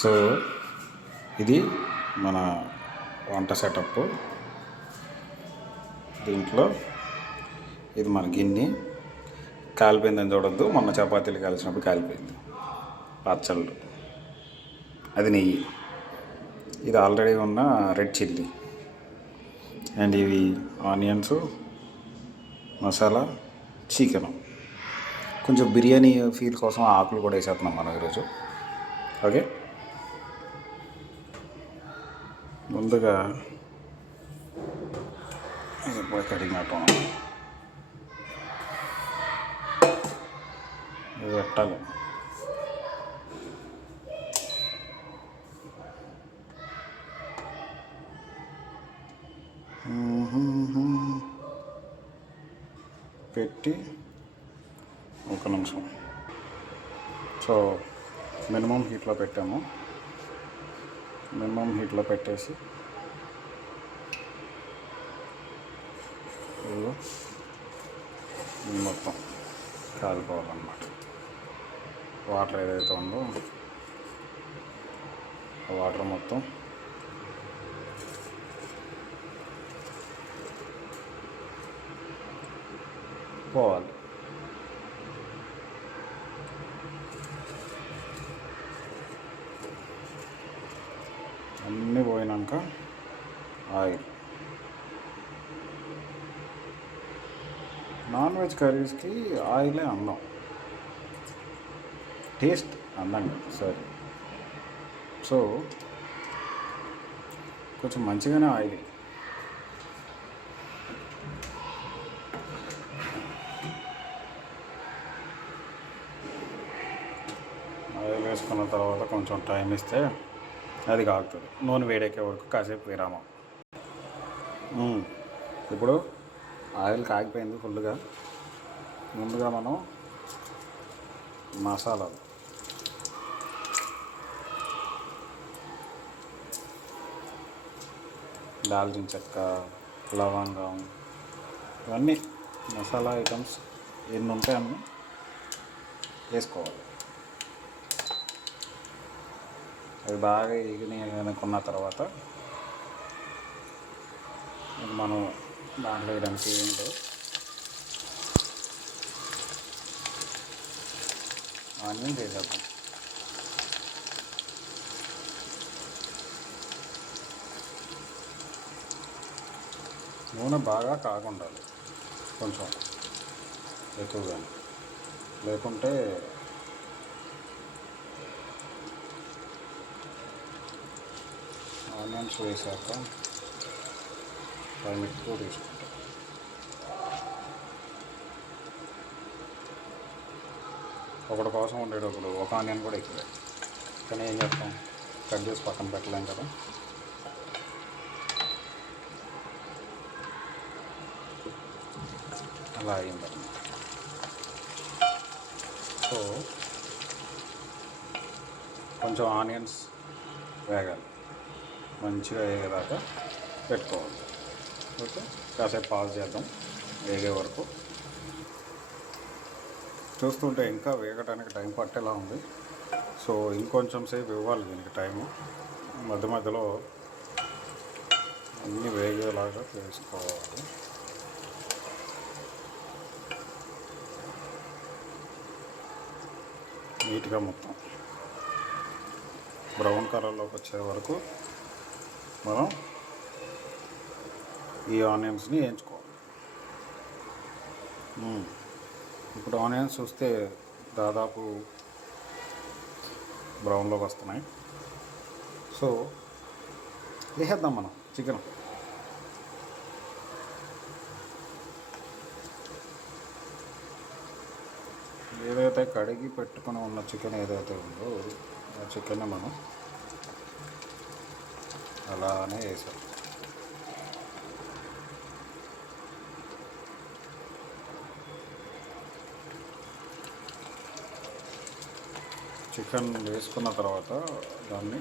So ఇది మన వంట సెటప్. దీంట్లో ఇది మన గిన్నె. కాలిపోయిందని చూడొద్దు, మొన్న చపాతీలు కాల్చినప్పుడు కాలిపోయింది. పచ్చళ్ళు, అది నెయ్యి. ఇది ఆల్రెడీ ఉన్న రెడ్ చిల్లీ. అండ్ ఇవి ఆనియన్స్, మసాలా, చికెను. కొంచెం బిర్యానీ ఫీల్ కోసం ఆకులు కూడా వేసేస్తున్నాం మనం ఈరోజు. ఓకే, ముందుగా ఇది పోయి కడిగినట్టు ఇది పెట్టాలి. పెట్టి ఒక నిమిషం. సో మినిమం హీట్లో పెట్టాము. మినిమం హీట్లో పెట్టేసి మొత్తం కాలిపోవాలన్నమాట. వాటర్ ఏదైతే ఉందో ఆ వాటర్ మొత్తం పోవాలి. అన్నీ పోయినాక ఆయిల్. నాన్ వెజ్ కర్రీస్కి ఆయిలే అందం, టేస్ట్ అందం కదా. సరే, సో కొంచెం మంచిగానే ఆయిల్. ఆయిల్ వేసుకున్న తర్వాత కొంచెం టైం ఇస్తే అది కాగుతుంది. నూనె వేడెక్కే వరకు కాసేపు విరామం. ఇప్పుడు ఆయిల్ కాగిపోయింది ఫుల్గా. ముందుగా మనం మసాలాలు, దాల్చిన చెక్క, లవంగం, ఇవన్నీ మసాలా ఐటమ్స్ ఎన్ని ఉంటాయి అన్నీ వేసుకోవాలి. అవి బాగా ఎగిననుకున్న తర్వాత మనం దాంట్లో వేయడానికి ఏంటో ఆనియన్ వేసేద్దాం. నూనె బాగా కాగుండాలి, కొంచెం ఎక్కువగా, లేకుంటే ఆనియన్స్ వేసాక టైం ఎక్కువ తీసుకుంటాం. ఒకటి కోసం ఉండేటప్పుడు ఒక ఆనియన్ కూడా ఎక్కువే, కానీ ఏం చేస్తాం, కట్ చేసి పక్కన పెట్టలేం కదా. అలా అయిందన్నమాట. సో కొంచెం ఆనియన్స్ వేగాలి, మంచిగా వేగేదాకా పెట్టుకోవాలి. ఓకే, కాసేపు పాజ్ చేద్దాం వేగే వరకు. చూస్తుంటే ఇంకా వేగడానికి టైం పట్టేలా ఉంది. సో ఇంకొంచెం సేపు ఇవ్వాలి దీనికి టైము. మధ్య మధ్యలో అన్నీ వేగేలాగా చేసుకోవాలి. నీట్గా మొత్తం బ్రౌన్ కలర్లోకి వచ్చే వరకు మనం ఈ ఆనియన్స్ని వేయించుకోవాలి. ఇప్పుడు ఆనియన్స్ చూస్తే దాదాపు బ్రౌన్లోకి వస్తున్నాయి. సో వేసేద్దాం మనం చికెన్. ఏదైతే కడిగి పెట్టుకుని ఉన్న చికెన్ ఏదైతే ఉందో ఆ చికెన్ని మనం అలానే వేసాం. చికెన్ వేసుకున్న తర్వాత దాన్ని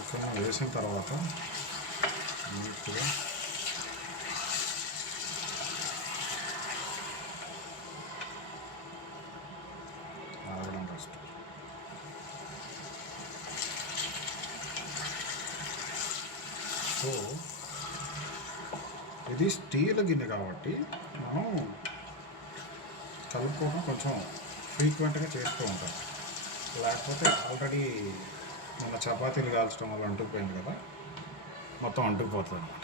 చికెన్ వేసిన తర్వాత నీట్గా ఆగడం కష్టం. సో ఇది స్టీల్ గిన్నె కాబట్టి మనం కలుపుకోవడం కొంచెం ఫ్రీక్వెంట్గా చేస్తూ ఉంటాం. లేకపోతే ఆల్రెడీ మన చపాతీలు కాల్చడం వల్ల అంటుకుపోయింది కదా, మొత్తం అంటుకుపోతుంది అనమాట.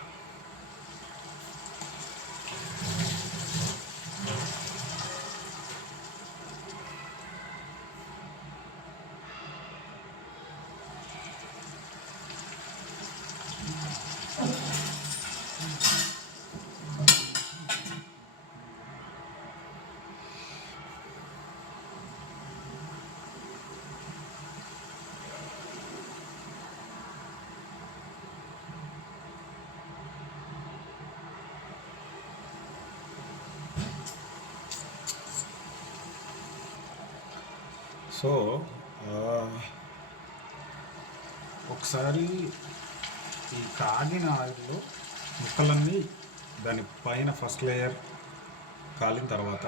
సో ఒకసారి ఈ కాగిన ఆయిల్లో ముక్కలన్నీ దాని పైన ఫస్ట్ లేయర్ కాలిన తర్వాత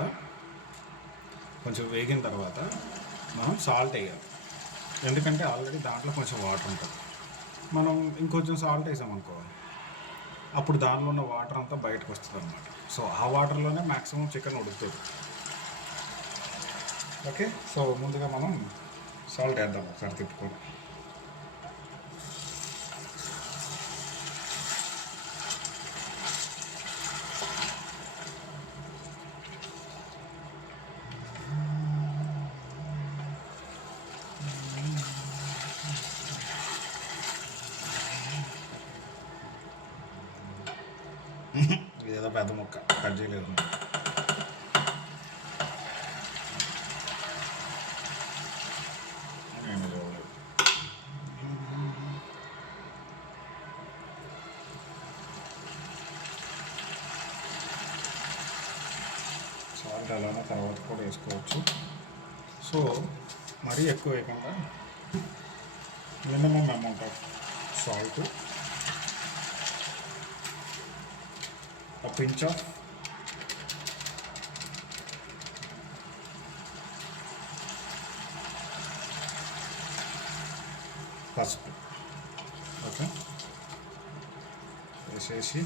కొంచెం వేగిన తర్వాత మనం సాల్ట్ వేయాలి. ఎందుకంటే ఆల్రెడీ దాంట్లో కొంచెం వాటర్ ఉంటుంది. మనం ఇంకొంచెం సాల్ట్ వేసామనుకో అప్పుడు దానిలో ఉన్న వాటర్ అంతా బయటకు వస్తుంది అన్నమాట. సో ఆ వాటర్లోనే మ్యాక్సిమం చికెన్ ఉడుకుతుంది. ఓకే, సో ముందుగా మనం సాల్ట్ వేద్దాం ఒకసారి తిప్పుకొని. ఇదేదో పెద్ద ముక్క కట్ చేయలేదు. సాల్ట్ అలానే తర్వాత కూడా వేసుకోవచ్చు. సో మరీ ఎక్కువ వేయకుండా minimum amount of salt, a pinch of పసుపు. ఓకే, వేసేసి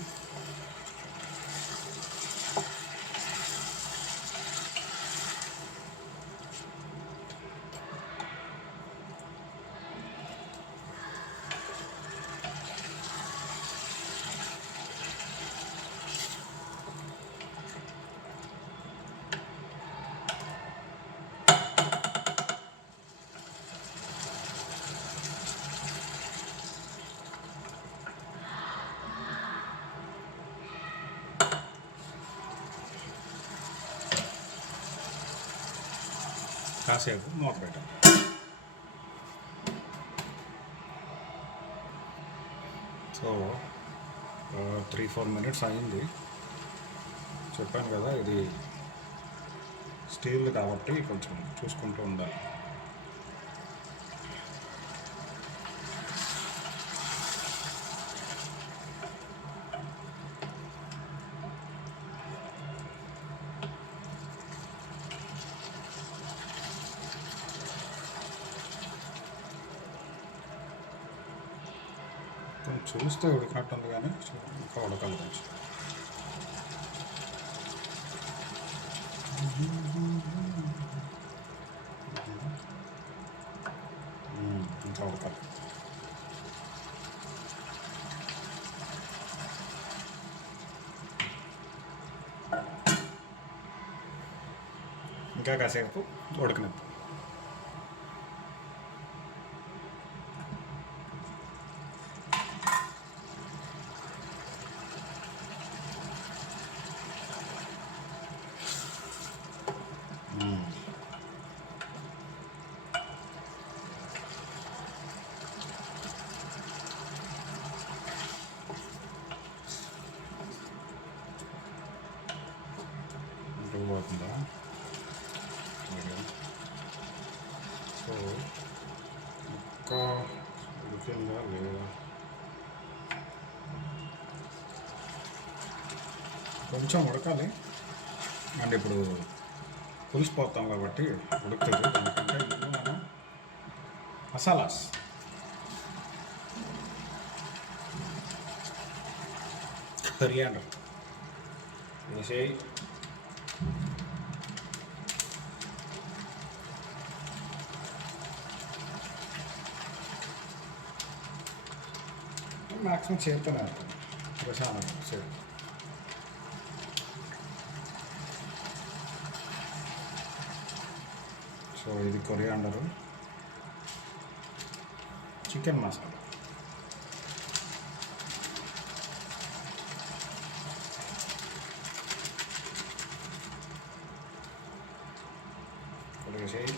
కాసేపు మూత పెట్టాలి. సో 3-4 minutes అయింది. చెప్పాను కదా ఇది స్టీల్ కాబట్టి కొంచెం చూసుకుంటూ ఉండాలి. చూస్తే ఉడికినట్టుంది కానీ ఇంకా ఉడకాలి కొంచెం. ఇంకా ఉడకాలి. ఇంకా కాసేపు ఉడకనిద్దాం. పోతుందా? సో ఇంకా ఉడికిందా లేదా కొంచెం ఉడకాలి. అండ్ ఇప్పుడు పులిసిపోతాం కాబట్టి ఉడుకుతుంది. దానికంటే ముందు మనం మసాలాస్ కొరియాండర్ వేసేయి. మ్యాక్సిమం చేరుతూనే ఉంటుంది ప్రశాంతంగా సేపు. సో ఇది కొరియాండరు, చికెన్ మసాలా, వేసేయి.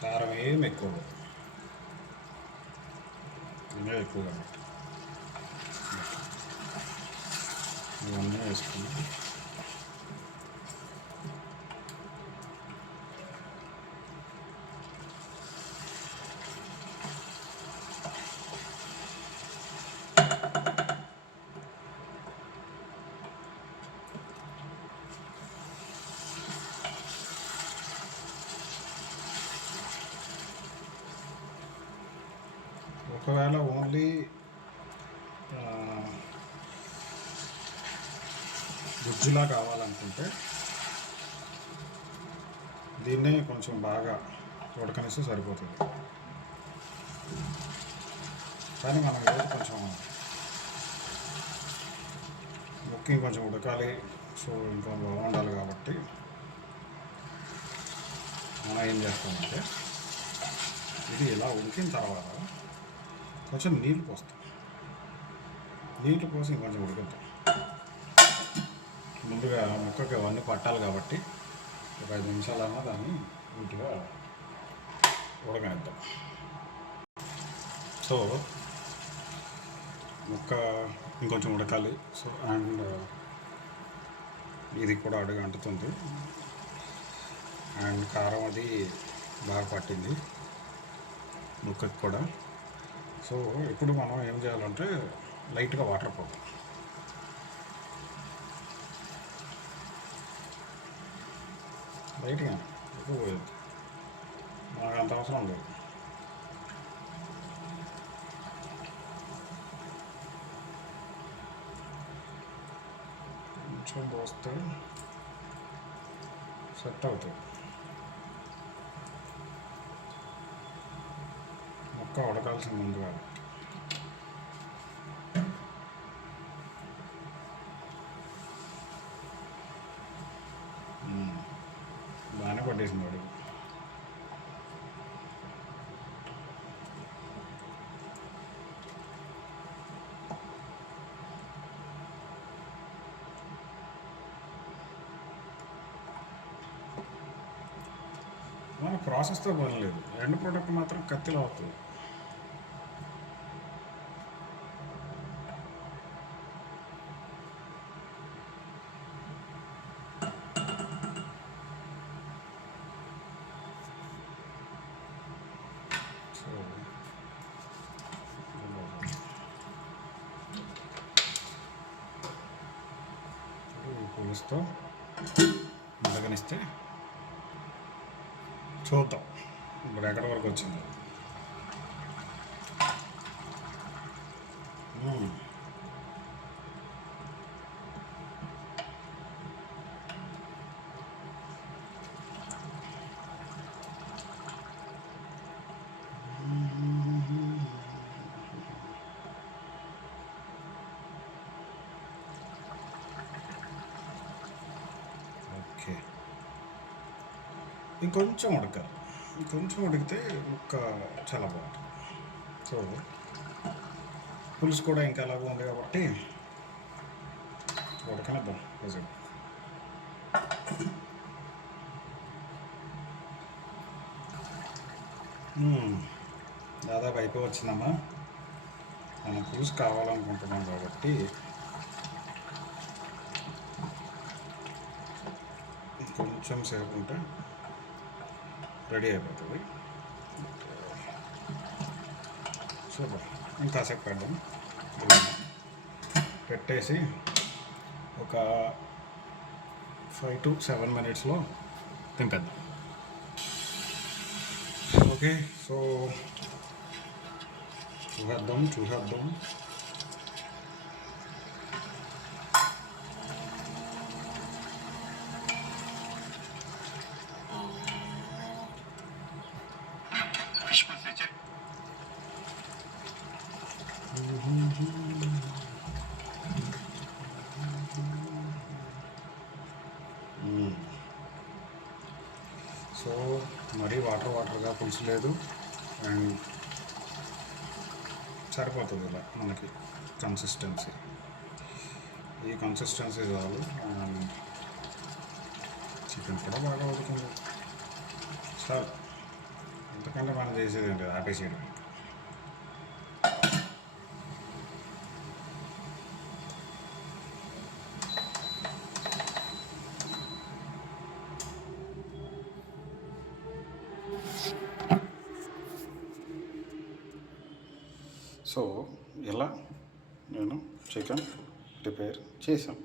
కారం ఏం ఎక్కువ ఇంకా ఎక్కువ కాబట్టి ఇవన్నీ వేసుకుని ఒకవేళ ఓన్లీ గుజ్జులా కావాలనుకుంటే దీన్నే కొంచెం బాగా ఉడకనిస్తే సరిపోతుంది. కానీ మనం ఈరోజు కొంచెం ముఖ్యం కొంచెం ఉడకాలి, సో ఇంకా బాగుండాలి కాబట్టి మనం ఏం చేస్తామంటే ఇది ఇలా ఉడికిన తర్వాత కొంచెం నీళ్ళు పోస్తాం. నీళ్ళు పోసి ఇంకొంచెం ఉడుకుతాం. ముందుగా ముక్కకి అవన్నీ పట్టాలి కాబట్టి ఒక 5 నిమిషాలన్నా దాన్ని నీట్గా ఉడకనిద్దాం. సో ముక్క ఇంకొంచెం ఉడకాలి. సో అండ్ ఇది కూడా అడుగు అంటుతుంది. అండ్ కారం అది బాగా పట్టింది ముక్కకి కూడా. సో ఇప్పుడు మనం ఏం చేయాలంటే లైట్గా వాటర్ పోతాం. లైట్గా ఎక్కువ పోయేది, మనకు అంత అవసరం లేదు. కొంచెం పోస్తే సెట్ అవుతుంది. ముక్క ఉడకాల్సిన ముందు కాదు. బాగానే పట్టేసింది వాడు. మన ప్రాసెస్తో పని లేదు, ఎండ్ ప్రోడక్ట్ మాత్రం కత్తిలో అవుతుంది. పులుసుతో మరగనిస్తే చూద్దాం ఇప్పుడు ఎక్కడి వరకు వచ్చింది. ఓకే, ఇంకొంచెం ఉడకాలి. ఇంకొంచెం ఉడికితే ముక్క చాలా బాగుంటుంది. సో పులుసు కూడా ఇంకా అలాగే ఉంది కాబట్టి ఉడకనిద్దాం కొంచెం. దాదాపు అయిపోవచ్చిందమ్మా. మనం పులుసు కావాలనుకుంటున్నాం కాబట్టి కొంచెం సేపు ఉంటే రెడీ అయిపోతుంది. సూపర్. ఇంకాసేపు పెడదాం. పెట్టేసి ఒక 5 to 7 minutesలో తింపేద్దాం. ఓకే, సో చూసేద్దాం. సో మరీ వాటర్గా పులుసు లేదు, అండ్ సరిపోతుంది ఇలా మనకి కన్సిస్టెన్సీ. ఈ కన్సిస్టెన్సీ చాలు. అండ్ చికెన్ కూడా బాగా ఉడికింది. చాలు, ఎంతకంటే మనం చేసేది ఏంటి, ఆపేసేయడం. సో ఇలా నేను చికెన్ ప్రిపేర్ చేశాను.